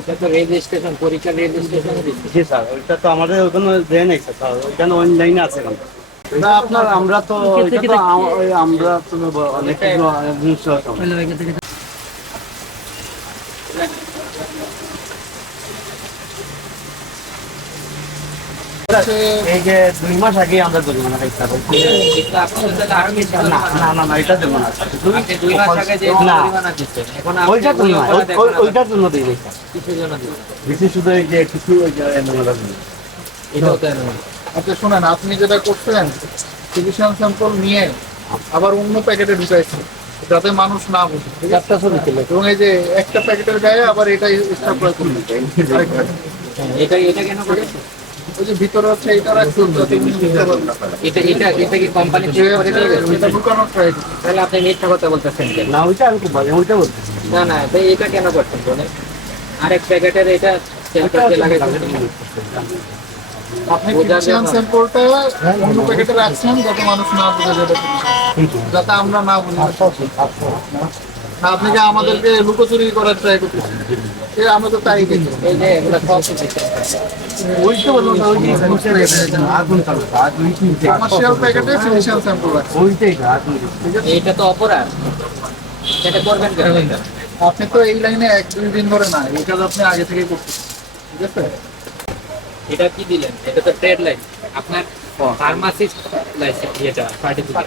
এটা তো রেজিস্ট্রেশন, পরীক্ষার রেজিস্ট্রেশন দিচ্ছে। জি স্যার, ওইটা তো আমাদের ওখানে দেয় নাই স্যার, ওইখানে অনলাইনে আছে এখন। এটা আপনার আমরা তো এটা তো আমরা তো অনেক কিছু administration। এই যে 2 মাস আগে আমরা জরিমানা খাইছি। এটা আপনাদের তাহলে আরো বেশি হবে। না এটা জরিমানা। আপনি 2 মাস আগে যে না, জরিমানা দিচ্ছেন, এখন আপনি ওইটার ওই জন্য না, অপরাধ এখন আবার ওইটার জন্য দিই নাই স্যার। কিসের জন্য দিচ্ছেন? বেশি শুধু এই যে কিছু ওই যে এমএলএর জন্য। এটাও তো এমন। আচ্ছা শোনেন, আপনি যেটা করছেন ফিজিশিয়ান স্যাম্পল নিয়ে আবার অন্য প্যাকেটে ঢুকাইছেন যাতে মানুষ না বুঝে, ঠিক আছে? একটা ছবি ছিল। এবং এই যে একটা প্যাকেটের গায়ে আবার এটাই স্টাপলার করে দিচ্ছেন। আরেকটা। হ্যাঁ, এটা কেন করেছে? ওই যে ভিতরে হচ্ছে এটা রাখছেন যাতে উনি বুঝতে পারেন না। এটা কি কোম্পানি থেকে করে দিয়ে গেছে? এটা ঢুকানোর ট্রাই দিচ্ছেন। তাহলে আপনি মিথ্যা কথা বলতেছেন কেন? না ওইটা আমি খুব ভালো, ওইটা বলতেছি। না না, তো এটা কেন করছেন বলে? আরেক প্যাকেটের এটা সেন্টারে লাগাইছেন। আপনি ফিজিশিয়ান স্যাম্পলটা অন্য প্যাকেটে রাখছেন যাতে মানুষ না বুঝে যাবে, যাতে আমরা না বুঝি। না, আপনি কি আমাদেরকে লুকোচুরি করার ট্রাই করতেছেন? আমরা তো তাই দেখি। এই যে এগুলা সব দিচ্ছেন। ওইটা বলুন না, ওই যে আগুন কালো, আগুন কি কমার্শিয়াল প্যাকেটে ফিজিশিয়ান স্যাম্পল রাখছেন। ওইটাই আগুন। ঠিক আছে? এটা তো অপরাধ, এটা করবেন কেন? এটা আপনি তো এই লাইনে 1-2 দিন ধরে না, এই কাজ আপনি আগে থেকেই করতেছেন। ঠিক আছে? এটা কি দিলেন? এটা তো ট্রেড লাইন, আপনার ফার্মাসিস্ট লাইসেন্স এটা সার্টিফিকেট,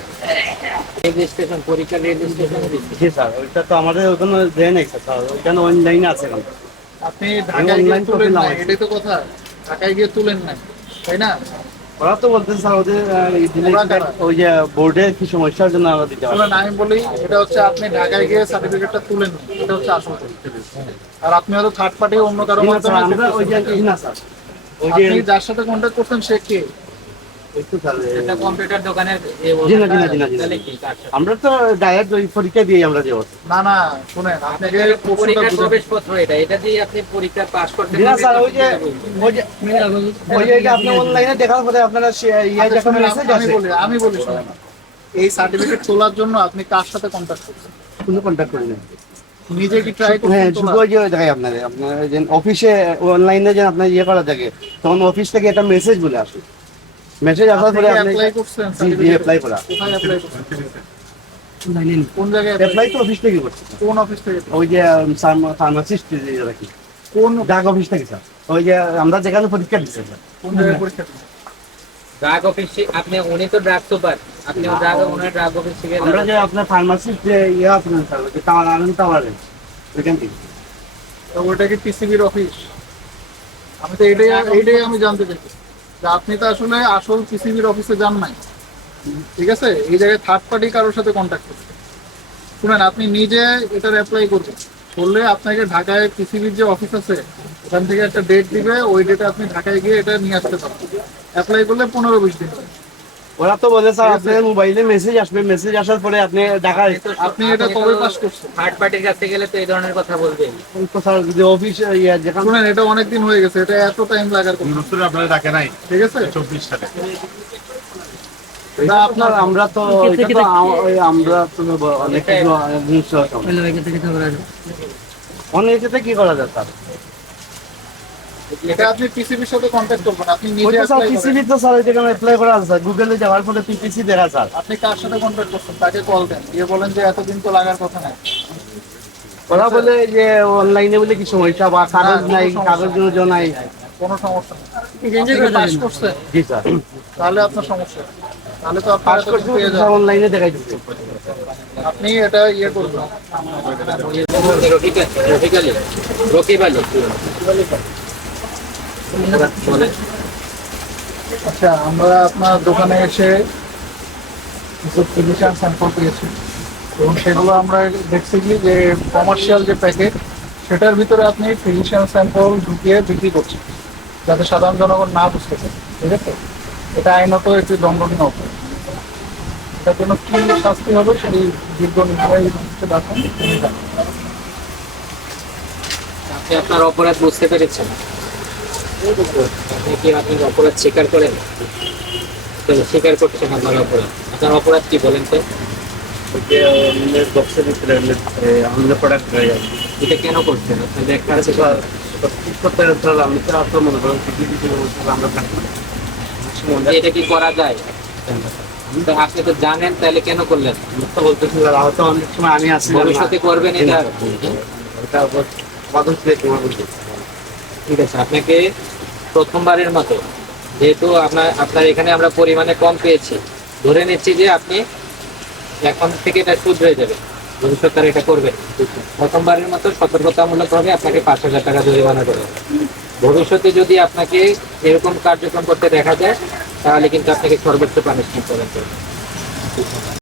রেজিস্ট্রেশন, পরীক্ষার রেজিস্ট্রেশন দিচ্ছে। জি স্যার, ওইটা তো আমাদের ওখানে দেয় নাই স্যার, ওইখানে অনলাইনে আছে এখন। আপনি ঢাকায় গিয়ে তুলেন না, এটাই তো কথা। ঢাকায় গিয়ে তুলেন না, তাই না? ওরা তো বলতেছে স্যার ওদের ওই যে বোর্ডের কি সমস্যার জন্য আমরা দিতে পারি। শুনেন, আমি বলি এটা হচ্ছে আপনি ঢাকায় গিয়ে সার্টিফিকেটটা তুলেন না, এটা হচ্ছে আসল কথা। আর আপনি হয়তো থার্ড পার্টি অন্য কারো মাধ্যমে আমরা ওই যে না স্যার, ওই যে আপনি যার সাথে কন্ট্যাক্ট করছেন সে কে? একটু স্যার এটা কম্পিউটার দোকানের জি না, তাহলে কি কাজ? আমরা তো ডাইরেক্ট ওই পরীক্ষা দিয়ে আমরা দেবো। না না, শুনেন, আপনাকে প্রশ্নটা পরীক্ষার বুঝে প্রবেশপত্র এটা দিয়ে আপনি পরীক্ষা পাস করতে জি না স্যার, ওই যে পারবেন। ওই যে আপনি অনলাইনে দেখার পরে আপনারা ইয়ে আচ্ছা, যখন শুনেন, মেসেজ আমি বলি শুনেন, এই সার্টিফিকেট তোলার জন্য আপনি কার সাথে কন্ট্যাক্ট করছেন? কোনো কন্ট্যাক্ট করি না। নিজে কি ট্রাই হ্যাঁ, করছেন শুধু তোলার? ওই যে দেখাই আপনাদের আপনার যে অফিসে অনলাইনে যে আপনার ইয়ে করা থাকে, তখন অফিস থেকে একটা মেসেজ বলে আসে। মেসেজ আসার আপনি পরে কি আপনি অ্যাপ্লাই করছেন? জি জি অ্যাপ্লাই করা। কোথায় অ্যাপ্লাই করছেন? কোন জায়গায় অ্যাপ্লাই তো অফিস থেকে করছে। কোন অফিস থেকে? ওই যে ফার্মাসিস্ট রাখি কোন ডাক অফিস থেকে স্যার, ওই যে আমরা যেখানে পরীক্ষা দিচ্ছি স্যার। কোন জায়গায় পরীক্ষা দিচ্ছেন? ড্রাগ অফিসে আপনি, উনি তো ড্রাগ সুপার, আপনি ওনার ড্রাগ অফিস থেকে আমরা যে আপনার ফার্মাসিস্ট যে ইয়ে আছে না স্যার, ওই যে টাওয়ারে ওইখান থেকে। তো ওটা কি পিসিবির অফিস? আমি তো এইটাই আমি জানতে চাইছি যে আপনি তো আসলে আসল পিসিবির অফিসে যান নাই, ঠিক আছে? এই জায়গায় থার্ড পার্টি কারোর সাথে কন্ট্যাক্ট করছেন। শুনেন, আপনি নিজে এটার অ্যাপ্লাই করবেন, করলে আপনাকে ঢাকায় পিসিবির যে অফিস আছে ওখান থেকে একটা ডেট দিবে, ওই ডেটে আপনি ঢাকায় গিয়ে এটা নিয়ে আসতে পারবেন। অ্যাপ্লাই করলে 15-20 দিন লাগে। ওরা তো বলে স্যার আপনার মোবাইলে মেসেজ আসবে, মেসেজ আসার পরে আপনি ঢাকা আপনি এটা কবে পাস করছেন? থার্ড পার্টির কাছে গেলে তো এই ধরনের কথা বলবে। তো স্যার যদি অফিস ইয়ে যেখানে শুনেন, এটা অনেক দিন হয়ে গেছে, এটা এত টাইম লাগার কথা না, আপনারা ডাকে নাই ঠিক আছে? 24 সালে এটা আপনার আমরা তো এটা তো আমরা তো অনেক কিছু administration। অনেক ক্ষেত্রে কি করা যায় স্যার? এটা আপনি পিসিবির সাথে কন্ট্যাক্ট করবেন, আপনি নিজে ওইটা স্যার apply করেন। পিসিবি তো স্যার যেখানে অ্যাপ্লাই করা আছে স্যার, গুগলে যাওয়ার পরে পিসি দেখা স্যার। আপনি কার সাথে কন্ট্যাক্ট করছেন তাকে কল দেন, দিয়ে বলেন যে এতদিন তো লাগার কথা না। ওরা বলে যে অনলাইনে বলে কি সমস্যা বা কাগজ কোনো নাই, সমস্যা কাগজ নাই। কোনো সমস্যা নেই। আপনি কি পাস করছেন? জি স্যার, তাহলে আপনার সমস্যা নেই। তাহলে তো পাস আপনার করতে পেয়ে স্যার যাবেন। অনলাইনে দেখাই দিচ্ছে। আপনি এটা ইয়ে করবেন। রফিক আলী বলে। আচ্ছা, আমরা আপনার দোকানে এসে কিছু ফিজিশিয়ান স্যাম্পল পেয়েছি এবং সেগুলো আমরা দেখছি কি যে কমার্শিয়াল যে প্যাকেট সেটার ভিতরে আপনি ফিজিশিয়ান স্যাম্পল ঢুকিয়ে বিক্রি করছেন যাতে সাধারণ জনগণ না বুঝতে পারে, ঠিক আছে? এটা আইনত একটি দণ্ডনীয় অপরাধ। এটার জন্য কি শাস্তি হবে সেই দীর্ঘ নির্বাহী দেখুন। আপনি আপনার অপরাধ বুঝতে পেরেছেন? আপনি কি আপনার অপরাধ স্বীকার করেন? তাহলে স্বীকার করছেন আপনার অপরাধ। আপনার অপরাধ কি বলেন তো? বক্সের ভিতরে আমাদের প্রোডাক্ট হয়ে যাবে। এটা কেন করছেন? আপনার ব্যাখ্যা আছে? ঠিক করতে স্যার আমি তো আর তো মনে করেন আমরা থাকি না। এটা কি করা যায়? তো আপনি তো জানেন, তাহলে কেন করলেন? আমি তো বলতেছি স্যার হয়তো অনেক সময় আমি আসি ভবিষ্যতে করবেন এটা? এটা বাদল থেকে তোমার বলছি। ঠিক আছে, আপনাকে প্রথমবারের মতো, যেহেতু আপনার এখানে আমরা পরিমাণে কম পেয়েছি, ধরে নিচ্ছি যে আপনি এখন থেকে এটা শুধরে যাবে, ভবিষ্যতে আর এটা করবেন। প্রথমবারের মতো সতর্কতামূলক ভাবে আপনাকে 5,000 টাকা জরিমানা দেবে। ভবিষ্যতে যদি আপনাকে এরকম কার্যক্রম করতে দেখা যায়, তাহলে কিন্তু আপনাকে সর্বোচ্চ পানিশমেন্ট প্রদান করবে।